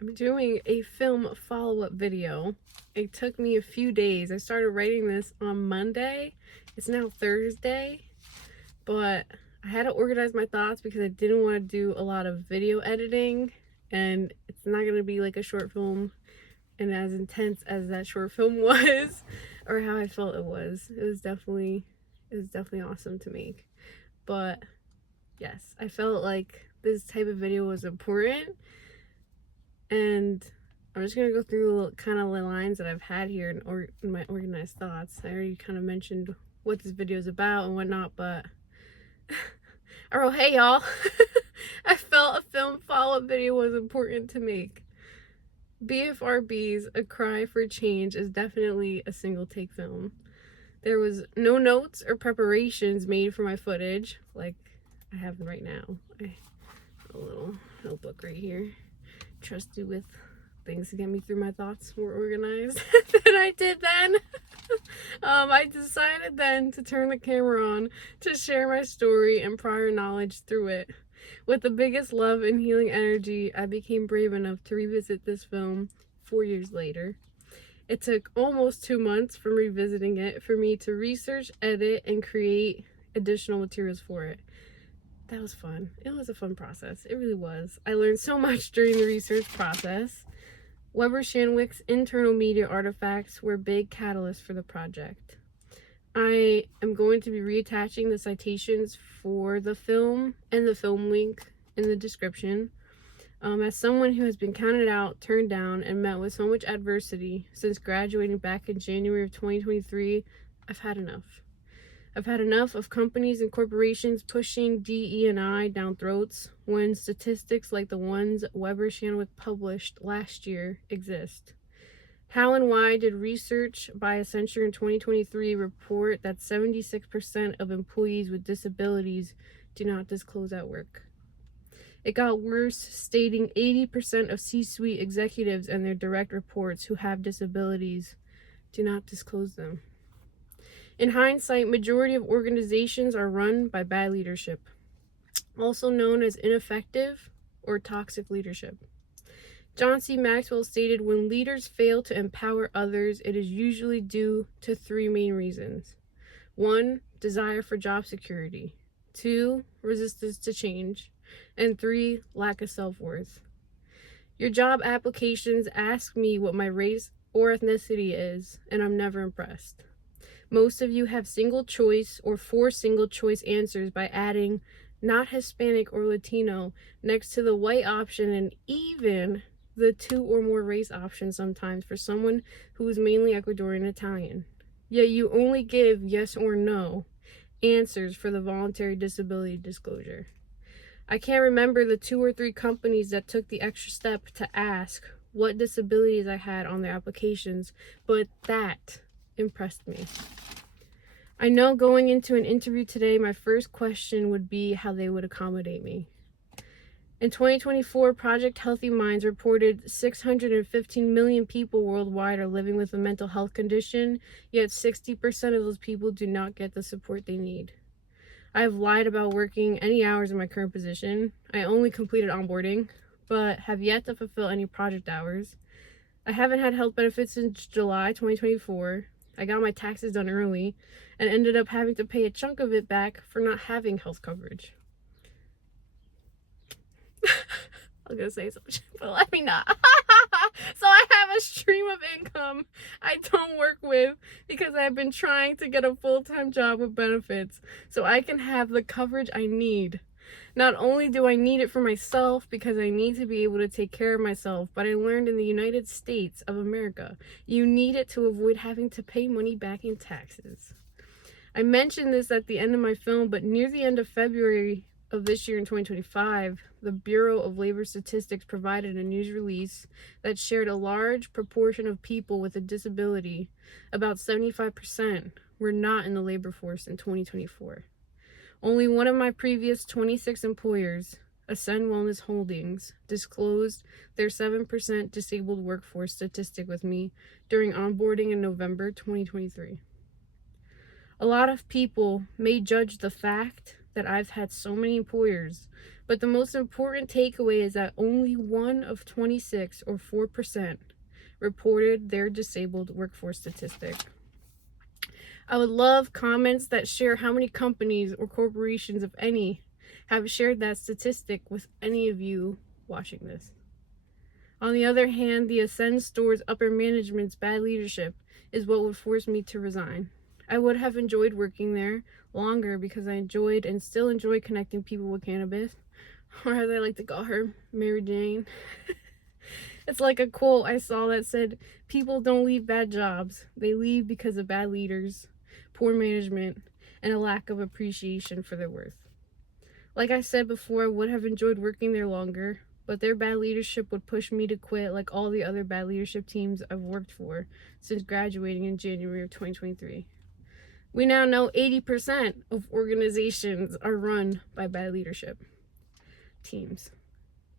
I'm doing a film follow-up video. It took me a few days. I started writing this on Monday. It's now Thursday, but I had to organize my thoughts because I didn't want to do a lot of video editing, and it's not going to be like a short film and as intense as that short film was or how I felt it was. It was definitely awesome to make. But yes, I felt like this type of video was important, and I'm just gonna go through kind of the lines that I've had here in my organized thoughts. I already kind of mentioned what this video is about and whatnot, but oh hey y'all, I felt a film follow-up video was important to make. BFRB's A Cry for Change is definitely a single take film. There was no notes or preparations made for my footage like I have right now. I have a little notebook right here, trusted with things to get me through my thoughts, more organized than I did then. I decided then to turn the camera on to share my story and prior knowledge through it. With the biggest love and healing energy, I became brave enough to revisit this film 4 years later. It took almost 2 months from revisiting it for me to research, edit, and create additional materials for it. That was fun. It was a fun process. It really was. I learned so much during the research process. Weber Shandwick's internal media artifacts were big catalysts for the project. I am going to be reattaching the citations for the film and the film link in the description. As someone who has been counted out, turned down, and met with so much adversity since graduating back in January of 2023, I've had enough. I've had enough of companies and corporations pushing DE&I down throats when statistics like the ones Weber Shandwick published last year exist. How and why did research by Accenture in 2023 report that 76% of employees with disabilities do not disclose at work? It got worse, stating 80% of C-suite executives and their direct reports who have disabilities do not disclose them. In hindsight, majority of organizations are run by bad leadership, also known as ineffective or toxic leadership. John C. Maxwell stated, when leaders fail to empower others, it is usually due to 3 main reasons. 1, desire for job security. 2, resistance to change. And 3, lack of self-worth. Your job applications ask me what my race or ethnicity is, and I'm never impressed. Most of you have single choice or 4 single choice answers by adding not Hispanic or Latino next to the white option, and even the 2 or more race option sometimes for someone who is mainly Ecuadorian Italian. Yet you only give yes or no answers for the voluntary disability disclosure. I can't remember the 2 or 3 companies that took the extra step to ask what disabilities I had on their applications, but that impressed me. I know going into an interview today, my first question would be how they would accommodate me. In 2024, Project Healthy Minds reported 615 million people worldwide are living with a mental health condition, yet 60% of those people do not get the support they need. I have lied about working any hours in my current position. I only completed onboarding, but have yet to fulfill any project hours. I haven't had health benefits since July 2024. I got my taxes done early and ended up having to pay a chunk of it back for not having health coverage. I was gonna say something, but let me not. So I have a stream of income I don't work with because I've been trying to get a full-time job with benefits so I can have the coverage I need. Not only do I need it for myself because I need to be able to take care of myself, but I learned in the United States of America, you need it to avoid having to pay money back in taxes. I mentioned this at the end of my film, but near the end of February of this year in 2025, the Bureau of Labor Statistics provided a news release that shared a large proportion of people with a disability, about 75%, were not in the labor force in 2024. Only one of my previous 26 employers, Ascend Wellness Holdings, disclosed their 7% disabled workforce statistic with me during onboarding in November 2023. A lot of people may judge the fact that I've had so many employers, but the most important takeaway is that only 1 of 26, or 4%, reported their disabled workforce statistic. I would love comments that share how many companies or corporations, if any, have shared that statistic with any of you watching this. On the other hand, the Ascend Store's upper management's bad leadership is what would force me to resign. I would have enjoyed working there longer because I enjoyed and still enjoy connecting people with cannabis, or as I like to call her, Mary Jane. It's like a quote I saw that said, "People don't leave bad jobs. They leave because of bad leaders, poor management, and a lack of appreciation for their worth." Like I said before, I would have enjoyed working there longer, but their bad leadership would push me to quit like all the other bad leadership teams I've worked for since graduating in January of 2023. We now know 80% of organizations are run by bad leadership teams.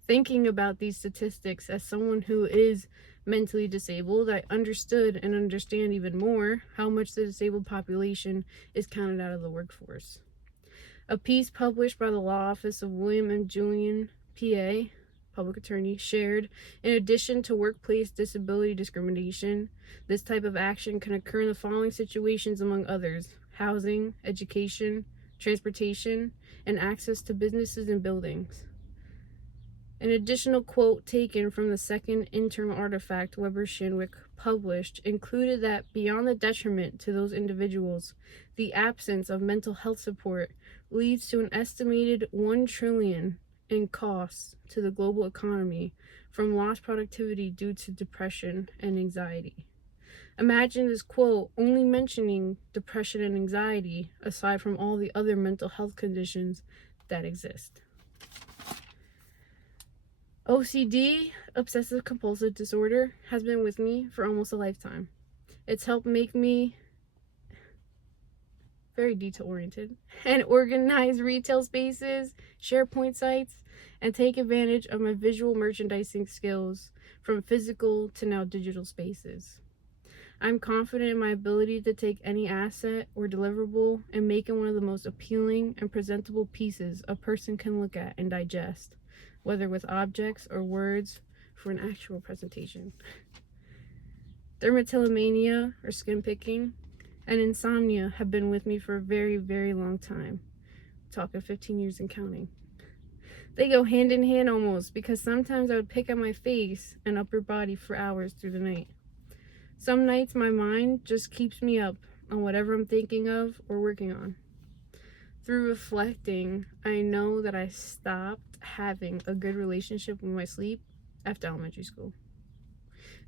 Thinking about these statistics as someone who is mentally disabled, I understood and understand even more how much the disabled population is counted out of the workforce. A piece published by the Law Office of William M. Julian, PA, public attorney, shared, in addition to workplace disability discrimination, this type of action can occur in the following situations among others: housing, education, transportation, and access to businesses and buildings. An additional quote taken from the second internal artifact Weber Shandwick published included that beyond the detriment to those individuals, the absence of mental health support leads to an estimated $1 trillion in costs to the global economy from lost productivity due to depression and anxiety. Imagine this quote only mentioning depression and anxiety aside from all the other mental health conditions that exist. OCD, obsessive compulsive disorder, has been with me for almost a lifetime. It's helped make me very detail oriented and organize retail spaces, SharePoint sites, and take advantage of my visual merchandising skills from physical to now digital spaces. I'm confident in my ability to take any asset or deliverable and make it one of the most appealing and presentable pieces a person can look at and digest, whether with objects or words, for an actual presentation. Dermatillomania, or skin picking, and insomnia have been with me for a very, very long time. I'm talking 15 years and counting. They go hand in hand almost, because sometimes I would pick at my face and upper body for hours through the night. Some nights my mind just keeps me up on whatever I'm thinking of or working on. Through reflecting, I know that I stopped having a good relationship with my sleep after elementary school.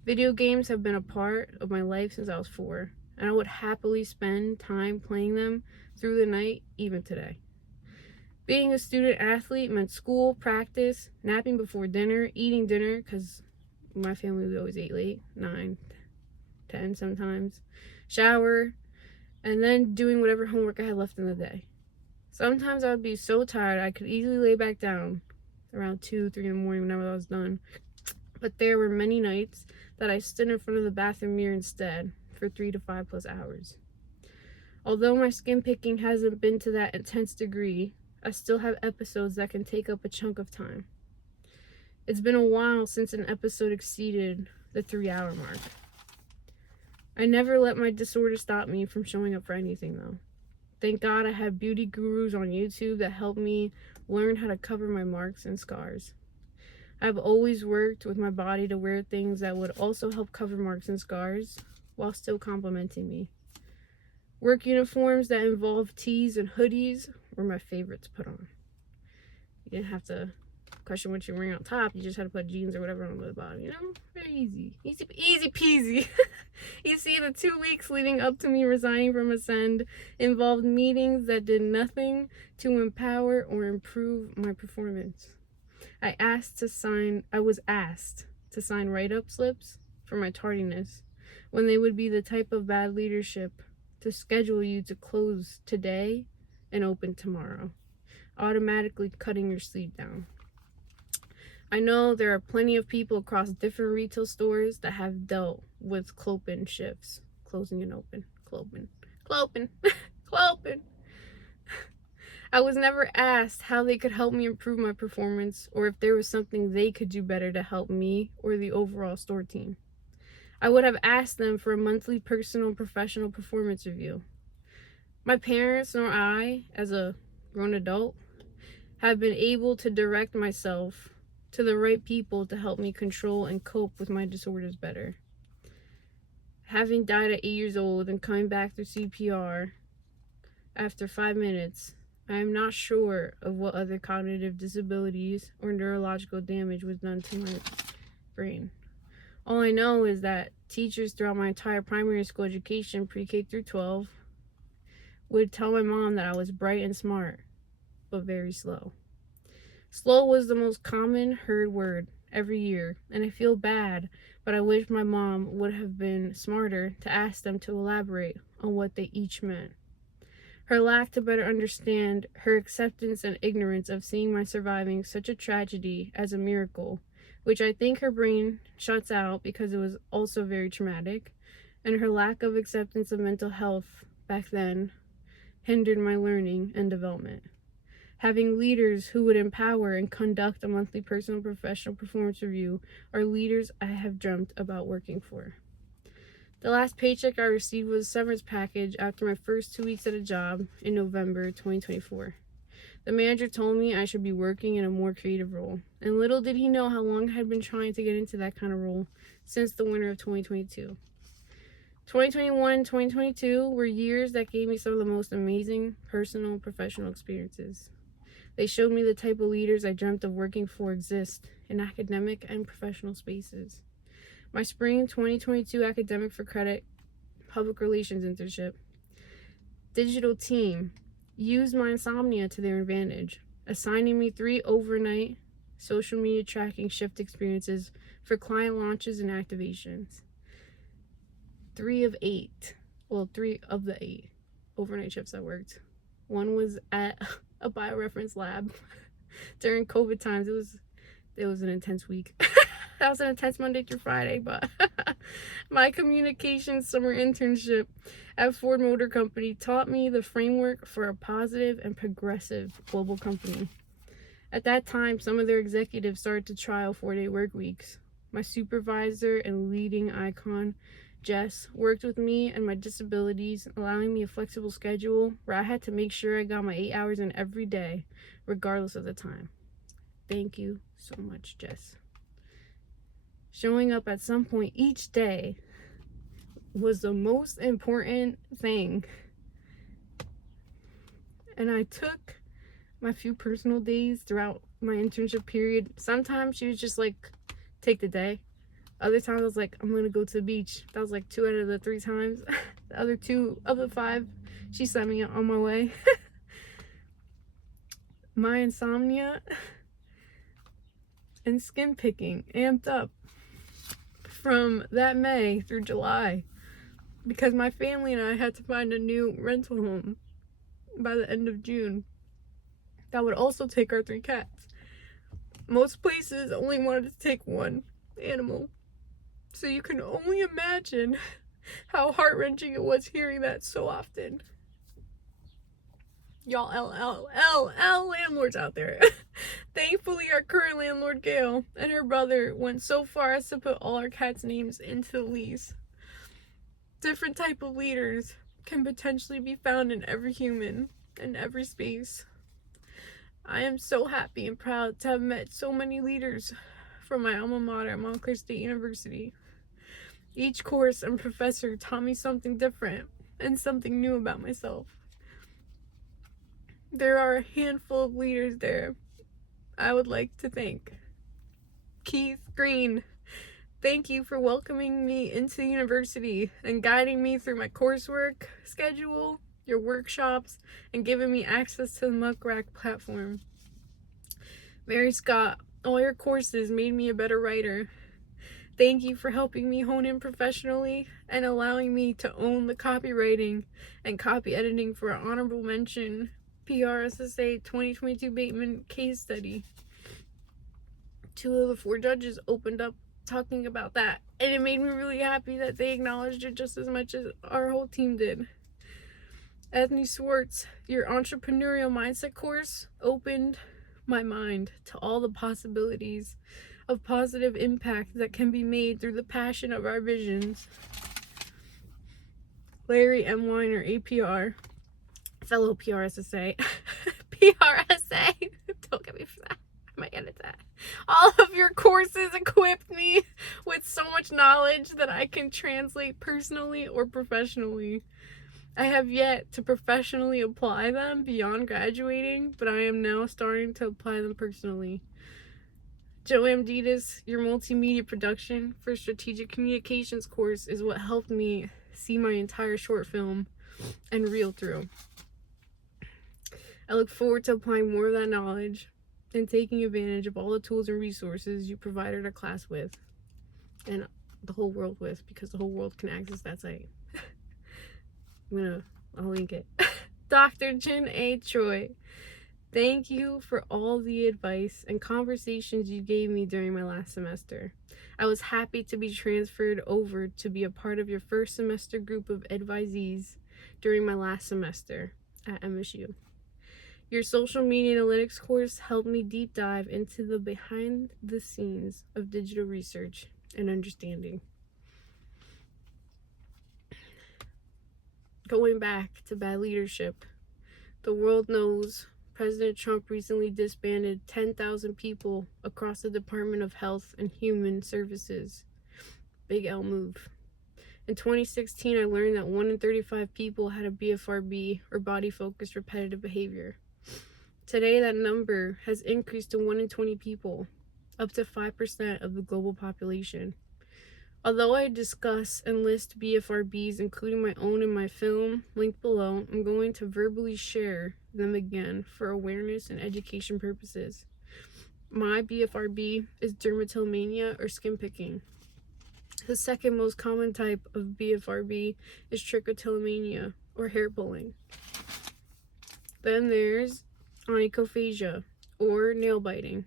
Video games have been a part of my life since I was 4, and I would happily spend time playing them through the night, even today. Being a student athlete meant school, practice, napping before dinner, eating dinner, because my family we always ate late, 9, 10 sometimes, shower, and then doing whatever homework I had left in the day. Sometimes I would be so tired I could easily lay back down around 2, 3 in the morning whenever I was done. But there were many nights that I stood in front of the bathroom mirror instead for 3 to 5 plus hours. Although my skin picking hasn't been to that intense degree, I still have episodes that can take up a chunk of time. It's been a while since an episode exceeded the 3-hour mark. I never let my disorder stop me from showing up for anything though. Thank God I have beauty gurus on YouTube that help me learn how to cover my marks and scars. I've always worked with my body to wear things that would also help cover marks and scars while still complimenting me. Work uniforms that involve tees and hoodies were my favorite to put on. You didn't have to question what you're wearing on top. You just had to put jeans or whatever on the bottom, you know? Very easy. Easy peasy. You see, the 2 weeks leading up to me resigning from Ascend involved meetings that did nothing to empower or improve my performance. I was asked to sign write-up slips for my tardiness when they would be the type of bad leadership to schedule you to close today and open tomorrow, automatically cutting your sleep down. I know there are plenty of people across different retail stores that have dealt with clopin shifts, closing and open, clopin. I was never asked how they could help me improve my performance or if there was something they could do better to help me or the overall store team. I would have asked them for a monthly personal and professional performance review. My parents nor I, as a grown adult, have been able to direct myself to the right people to help me control and cope with my disorders better. Having died at 8 years old and coming back through CPR after 5 minutes, I am not sure of what other cognitive disabilities or neurological damage was done to my brain. All I know is that teachers throughout my entire primary school education, pre-K through 12, would tell my mom that I was bright and smart, but very slow. Slow was the most common heard word every year, and I feel bad, but I wish my mom would have been smarter to ask them to elaborate on what they each meant. Her lack to better understand, her acceptance and ignorance of seeing my surviving such a tragedy as a miracle, which I think her brain shuts out because it was also very traumatic, and her lack of acceptance of mental health back then hindered my learning and development. Having leaders who would empower and conduct a monthly personal and professional performance review are leaders I have dreamt about working for. The last paycheck I received was a severance package after my first 2 weeks at a job in November 2024. The manager told me I should be working in a more creative role, and little did he know how long I had been trying to get into that kind of role since the winter of 2022. 2021 and 2022 were years that gave me some of the most amazing personal and professional experiences. They showed me the type of leaders I dreamt of working for exist in academic and professional spaces. My spring 2022 Academic for Credit Public Relations internship digital team used my insomnia to their advantage, assigning me 3 overnight social media tracking shift experiences for client launches and activations. 3 of the 8 overnight shifts I worked. One was at a bioreference lab during COVID times. It was an intense week. That was an intense Monday through Friday, but my communications summer internship at Ford Motor Company taught me the framework for a positive and progressive global company. At that time, some of their executives started to trial 4-day work weeks. My supervisor and leading icon, Jess, worked with me and my disabilities, allowing me a flexible schedule where I had to make sure I got my 8 hours in every day, regardless of the time. Thank you so much, Jess. Showing up at some point each day was the most important thing. And I took my few personal days throughout my internship period. Sometimes she was just like, take the day. Other times I was like, I'm gonna go to the beach. That was like 2 out of the 3 times. The other 2 of the 5, she sent me on my way. My insomnia and skin picking amped up from that May through July because my family and I had to find a new rental home by the end of June that would also take our 3 cats. Most places only wanted to take 1 animal. So you can only imagine how heart-wrenching it was hearing that so often. Y'all L landlords out there. Thankfully, our current landlord, Gail, and her brother went so far as to put all our cats' names into the lease. Different type of leaders can potentially be found in every human, in every space. I am so happy and proud to have met so many leaders from my alma mater, Montclair State University. Each course and professor taught me something different and something new about myself. There are a handful of leaders there I would like to thank. Keith Green, thank you for welcoming me into the university and guiding me through my coursework schedule, your workshops, and giving me access to the Muck Rack platform. Mary Scott, all your courses made me a better writer. Thank you for helping me hone in professionally and allowing me to own the copywriting and copy editing for an honorable mention PRSSA 2022 Bateman case study. 2 of the 4 judges opened up talking about that, and it made me really happy that they acknowledged it just as much as our whole team did. Ethne Swartz, your entrepreneurial mindset course opened my mind to all the possibilities of positive impact that can be made through the passion of our visions. Larry M. Weiner, APR, fellow PRSSA, PRSA, don't get me for that, I might edit that. All of your courses equipped me with so much knowledge that I can translate personally or professionally. I have yet to professionally apply them beyond graduating, but I am now starting to apply them personally. Joe Amditas, your multimedia production for strategic communications course is what helped me see my entire short film and reel through. I look forward to applying more of that knowledge and taking advantage of all the tools and resources you provided our class with and the whole world with, because the whole world can access that site. I'll link it. Dr. Jin A. Choi, thank you for all the advice and conversations you gave me during my last semester. I was happy to be transferred over to be a part of your first semester group of advisees during my last semester at MSU. Your social media analytics course helped me deep dive into the behind the scenes of digital research and understanding. Going back to bad leadership, the world knows President Trump recently disbanded 10,000 people across the Department of Health and Human Services. Big L move. In 2016, I learned that 1 in 35 people had a BFRB, or body-focused repetitive behavior. Today, that number has increased to 1 in 20 people, up to 5% of the global population. Although I discuss and list BFRBs, including my own in my film, linked below, I'm going to verbally share them again for awareness and education purposes. My BFRB is dermatillomania, or skin picking. The second most common type of BFRB is trichotillomania, or hair pulling. Then there's onychophagia, or nail biting.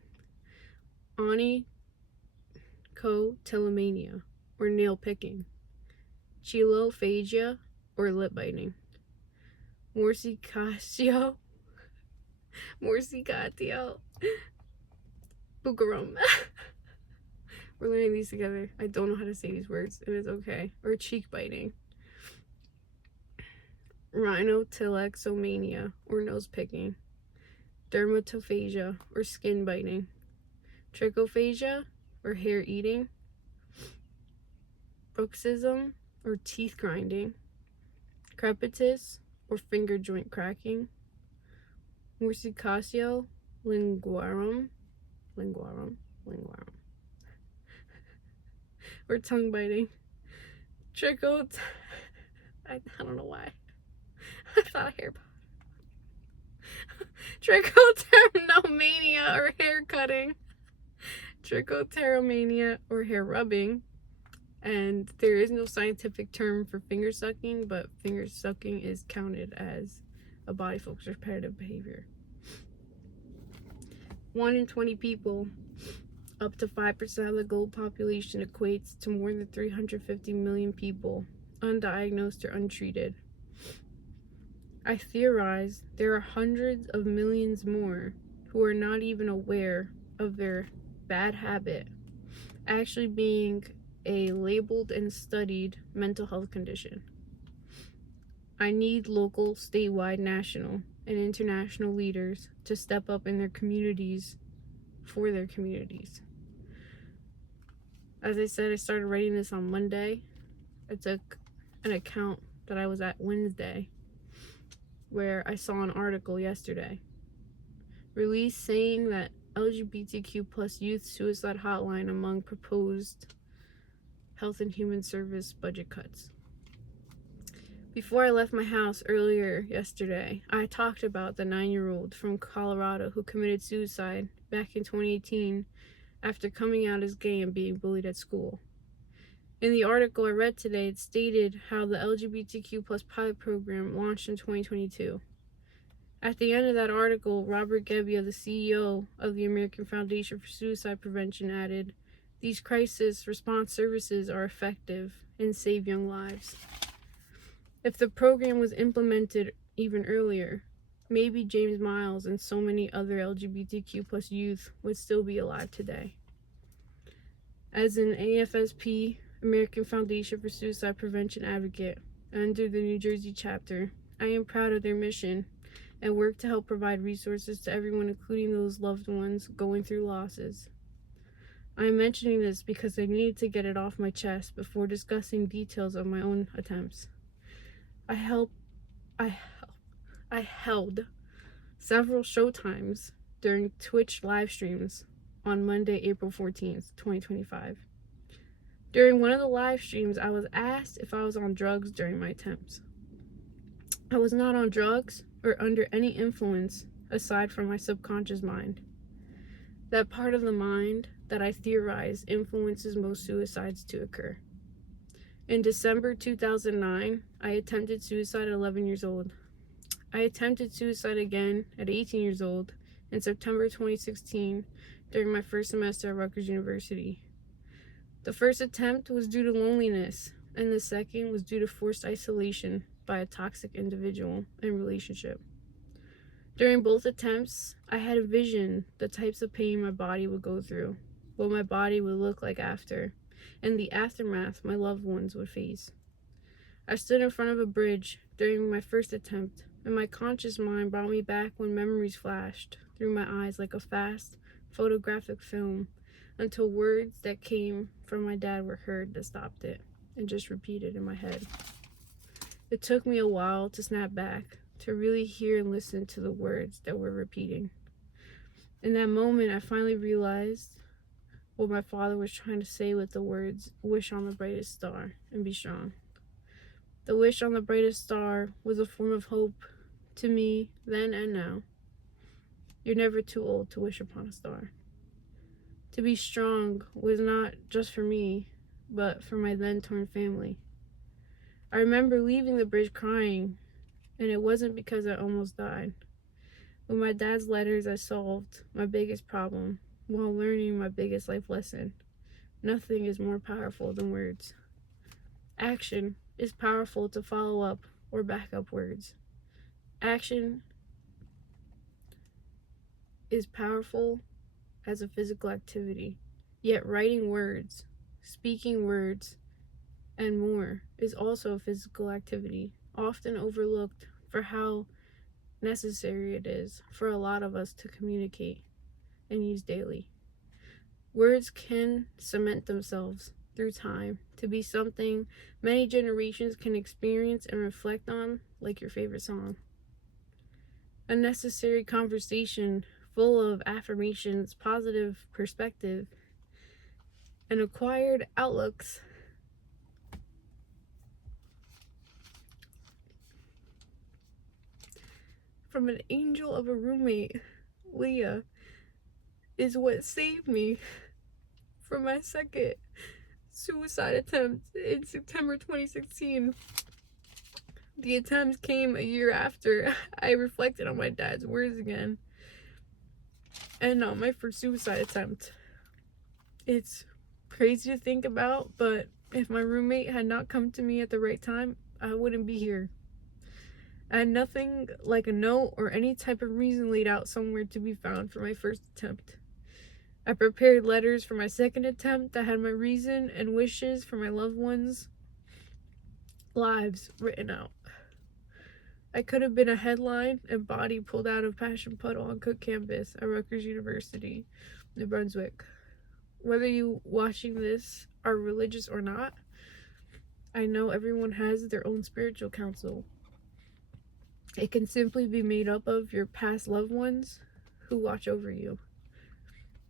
Onychotillomania, or nail picking. Chilophagia, or lip biting. Morsicatio, buccarum. We're learning these together. I don't know how to say these words, and it's okay. Or cheek biting. Rhinotilexomania, or nose picking. Dermatophagia, or skin biting. Trichophagia, or hair eating. Bruxism, or teeth grinding. Crepitus, or finger joint cracking. Morsicatio linguarum, or tongue biting. I don't know why. I thought hair. Trichotillomania, or hair cutting. Trichotillomania, or hair rubbing. And there is no scientific term for finger sucking, but finger sucking is counted as a body-focused repetitive behavior. 1 in 20 people, up to 5% of the global population, equates to more than 350 million people, undiagnosed or untreated. I theorize there are hundreds of millions more who are not even aware of their bad habit actually being a labeled and studied mental health condition. I need local, statewide, national, and international leaders to step up in their communities for their communities. As I said, I started writing this on Monday. I took an account that I was at Wednesday, where I saw an article yesterday released saying that LGBTQ plus youth suicide hotline among proposed Health and Human Service budget cuts. Before I left my house earlier yesterday, I talked about the 9-year-old from Colorado who committed suicide back in 2018 after coming out as gay and being bullied at school. In the article I read today, it stated how the LGBTQ plus pilot program launched in 2022. At the end of that article, Robert Gebbia, the CEO of the American Foundation for Suicide Prevention, added, "These crisis response services are effective and save young lives. If the program was implemented even earlier, maybe James Miles and so many other LGBTQ plus youth would still be alive today. As an AFSP, American Foundation for Suicide Prevention advocate, under the New Jersey chapter, I am proud of their mission and work to help provide resources to everyone, including those loved ones going through losses. I am mentioning this because I needed to get it off my chest before discussing details of my own attempts. I held several showtimes during Twitch live streams on Monday, April 14th, 2025. During one of the live streams, I was asked if I was on drugs during my attempts. I was not on drugs or under any influence aside from my subconscious mind. That part of the mind that I theorize influences most suicides to occur. In December 2009, I attempted suicide at 11 years old. I attempted suicide again at 18 years old in September 2016 during my first semester at Rutgers University. The first attempt was due to loneliness, and the second was due to forced isolation by a toxic individual and relationship. During both attempts, I had a vision the types of pain my body would go through, what my body would look like after, and the aftermath my loved ones would face. I stood in front of a bridge during my first attempt, and my conscious mind brought me back when memories flashed through my eyes like a fast photographic film until words that came from my dad were heard that stopped it and just repeated in my head. It took me a while to snap back, to really hear and listen to the words that were repeating. In that moment, I finally realized what my father was trying to say with the words, "Wish on the brightest star and be strong." The wish on the brightest star was a form of hope to me then and now. You're never too old to wish upon a star. To be strong was not just for me, but for my then torn family. I remember leaving the bridge crying, and it wasn't because I almost died. With my dad's letters, I solved my biggest problem while learning my biggest life lesson. Nothing is more powerful than words. Action is powerful to follow up or back up words. Action is powerful as a physical activity, yet writing words, speaking words, and more is also a physical activity, often overlooked for how necessary it is for a lot of us to communicate and use daily. Words can cement themselves through time to be something many generations can experience and reflect on, like your favorite song. A necessary conversation full of affirmations, positive perspective, and acquired outlooks. From an angel of a roommate, Leah, is what saved me from my second suicide attempt in September 2016. The attempt came a year after I reflected on my dad's words again, and on my first suicide attempt. It's crazy to think about, but if my roommate had not come to me at the right time, I wouldn't be here. I had nothing like a note or any type of reason laid out somewhere to be found for my first attempt. I prepared letters for my second attempt that had my reason and wishes for my loved ones' lives written out. I could have been a headline and body pulled out of Passion Puddle on Cook campus at Rutgers University, New Brunswick. Whether you watching this are religious or not, I know everyone has their own spiritual council. It can simply be made up of your past loved ones who watch over you.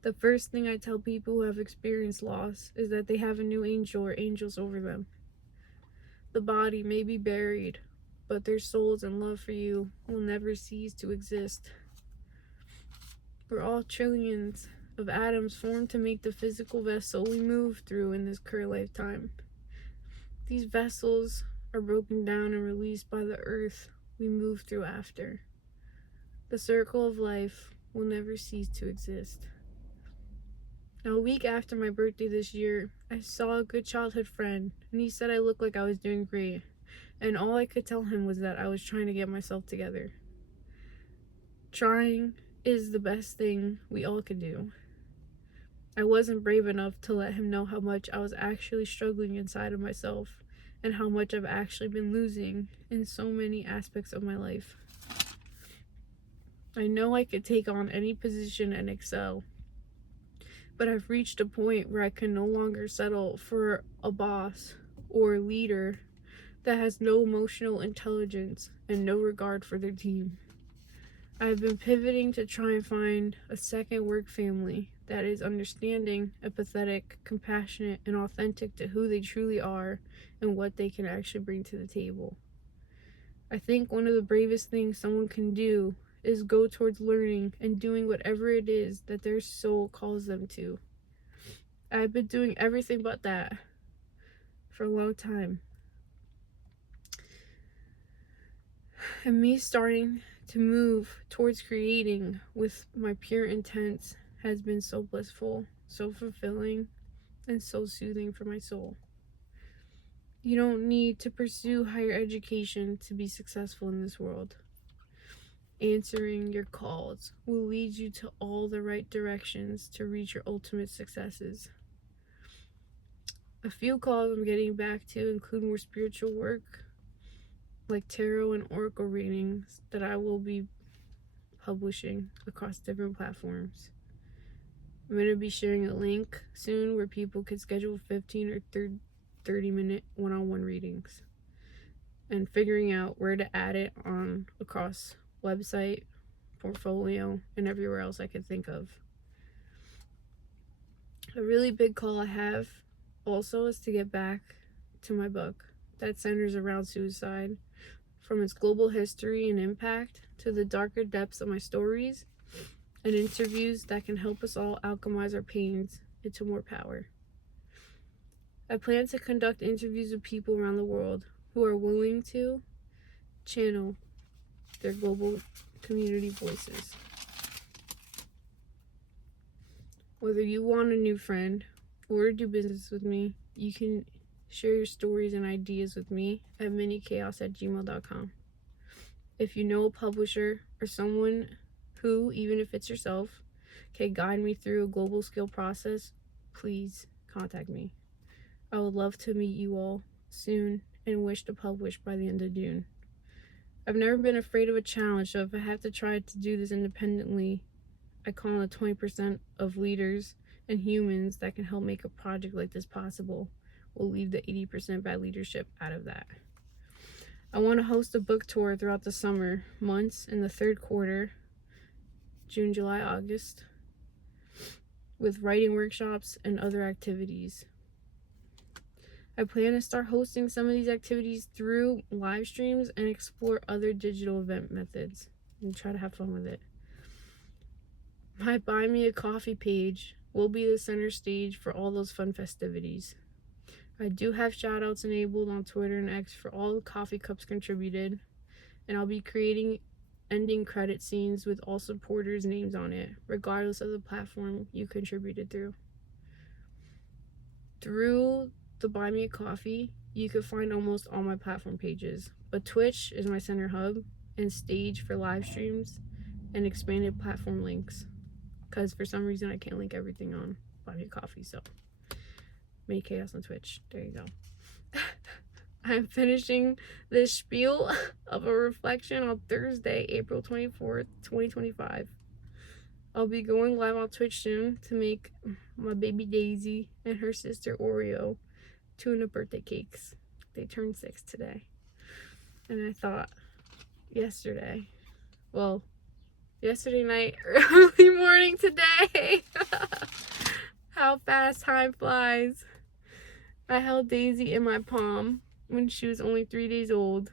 The first thing I tell people who have experienced loss is that they have a new angel or angels over them. The body may be buried, but their souls and love for you will never cease to exist. We're all trillions of atoms formed to make the physical vessel we move through in this current lifetime. These vessels are broken down and released by the earth we move through after. The circle of life will never cease to exist. Now, a week after my birthday this year, I saw a good childhood friend, and he said I looked like I was doing great, And all I could tell him was that I was trying to get myself together. Trying is the best thing we all can do. I wasn't brave enough to let him know how much I was actually struggling inside of myself and how much I've actually been losing in so many aspects of my life. I know I could take on any position and excel, but I've reached a point where I can no longer settle for a boss or leader that has no emotional intelligence and no regard for their team. I've been pivoting to try and find a second work family that is understanding, empathetic, compassionate, and authentic to who they truly are and what they can actually bring to the table. I think one of the bravest things someone can do is go towards learning and doing whatever it is that their soul calls them to. I've been doing everything but that for a long time. And me starting to move towards creating with my pure intents has been so blissful, so fulfilling, and so soothing for my soul. You don't need to pursue higher education to be successful in this world. Answering your calls will lead you to all the right directions to reach your ultimate successes. A few calls I'm getting back to include more spiritual work, like tarot and oracle readings that I will be publishing across different platforms. I'm going to be sharing a link soon where people can schedule 15 or 30-minute one-on-one readings, and figuring out where to add it on across website, portfolio, and everywhere else I could think of. A really big call I have also is to get back to my book that centers around suicide, from its global history and impact to the darker depths of my stories and interviews that can help us all alchemize our pains into more power. I plan to conduct interviews with people around the world who are willing to channel their global community voices. Whether you want a new friend or do business with me, you can share your stories and ideas with me at minichaos@gmail.com. If you know a publisher or someone who, even if it's yourself, can guide me through a global scale process, please contact me. I would love to meet you all soon and wish to publish by the end of June. I've never been afraid of a challenge, so if I have to try to do this independently, I call on the 20% of leaders and humans that can help make a project like this possible. We'll leave the 80% bad leadership out of that. I want to host a book tour throughout the summer months in the third quarter, June, July, August, with writing workshops and other activities. I plan to start hosting some of these activities through live streams and explore other digital event methods and try to have fun with it. My Buy Me a Coffee page will be the center stage for all those fun festivities. I do have shoutouts enabled on Twitter and X for all the coffee cups contributed, and I'll be creating ending credit scenes with all supporters' names on it, regardless of the platform you contributed through. Through the Buy Me a Coffee, you can find almost all my platform pages, but Twitch is my center hub and stage for live streams and expanded platform links, because for some reason I can't link everything on Buy Me a Coffee, so Mini Chaos on Twitch. There you go. I'm finishing this spiel of a reflection on Thursday, April 24th, 2025. I'll be going live on Twitch soon to make my baby Daisy and her sister Oreo tuna birthday cakes. They turned 6 today. And I thought yesterday night, early morning today, how fast time flies. I held Daisy in my palm when she was only 3 days old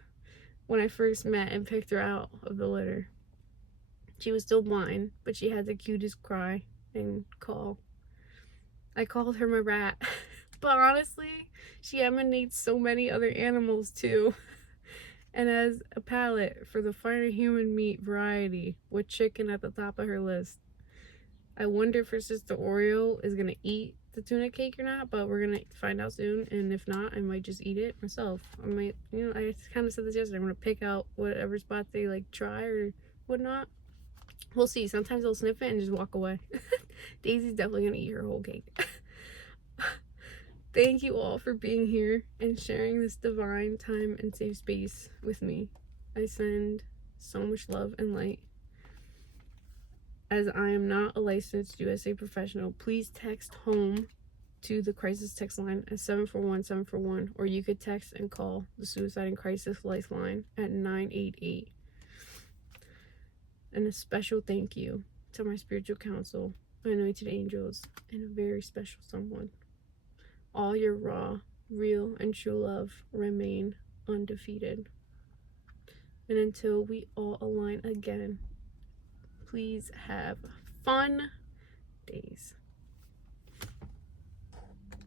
when I first met and picked her out of the litter. She was still blind, but she had the cutest cry and call. I called her my rat, but honestly, she emanates so many other animals too, and has a palate for the finer human meat variety, with chicken at the top of her list. I wonder if her sister Oreo is gonna eat the tuna cake or not, but we're gonna find out soon. And if not, I might just eat it myself. I might, you know, I kind of said this yesterday. I'm gonna pick out whatever spots they like try or whatnot. We'll see. Sometimes they'll sniff it and just walk away. Daisy's definitely gonna eat her whole cake. Thank you all for being here and sharing this divine time and safe space with me. I send so much love and light. As I am not a licensed USA professional, please text home to the crisis text line at 741-741, or you could text and call the Suicide and Crisis Lifeline at 988. And a special thank you to my spiritual council, my anointed angels, and a very special someone. All your raw, real, and true love remain undefeated. And until we all align again, please have fun days.